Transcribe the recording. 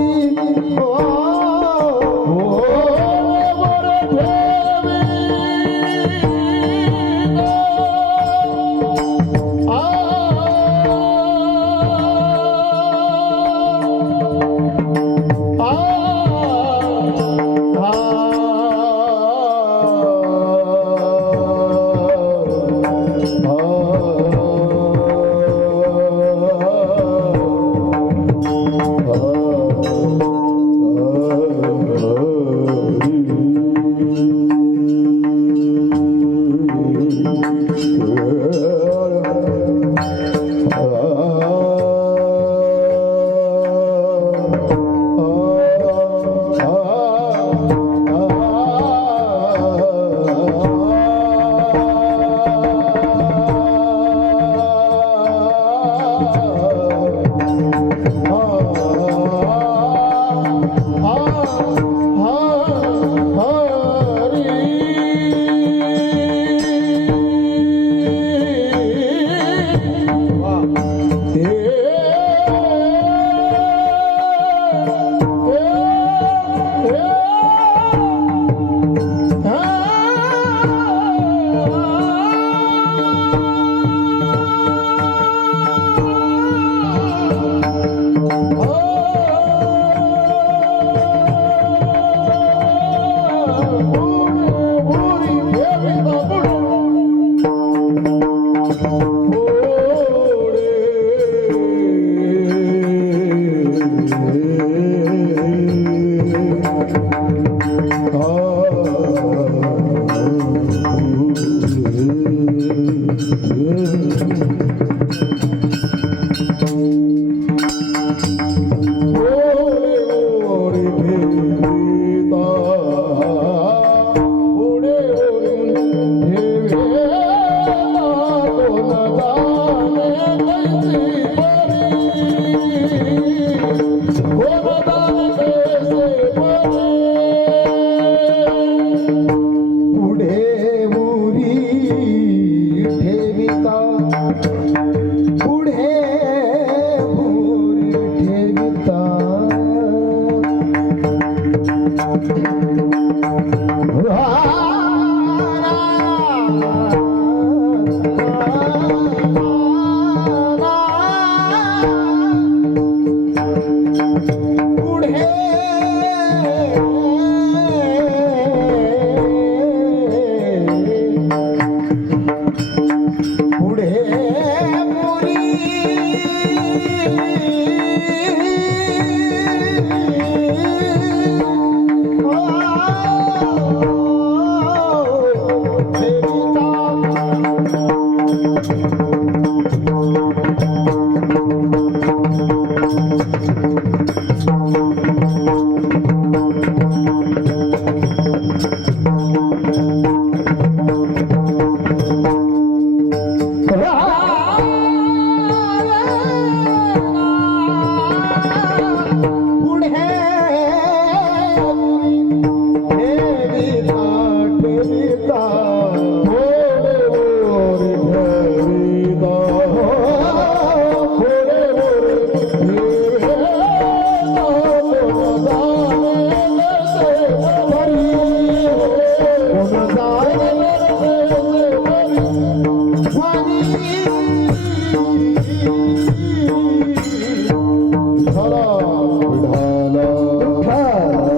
Oh もう。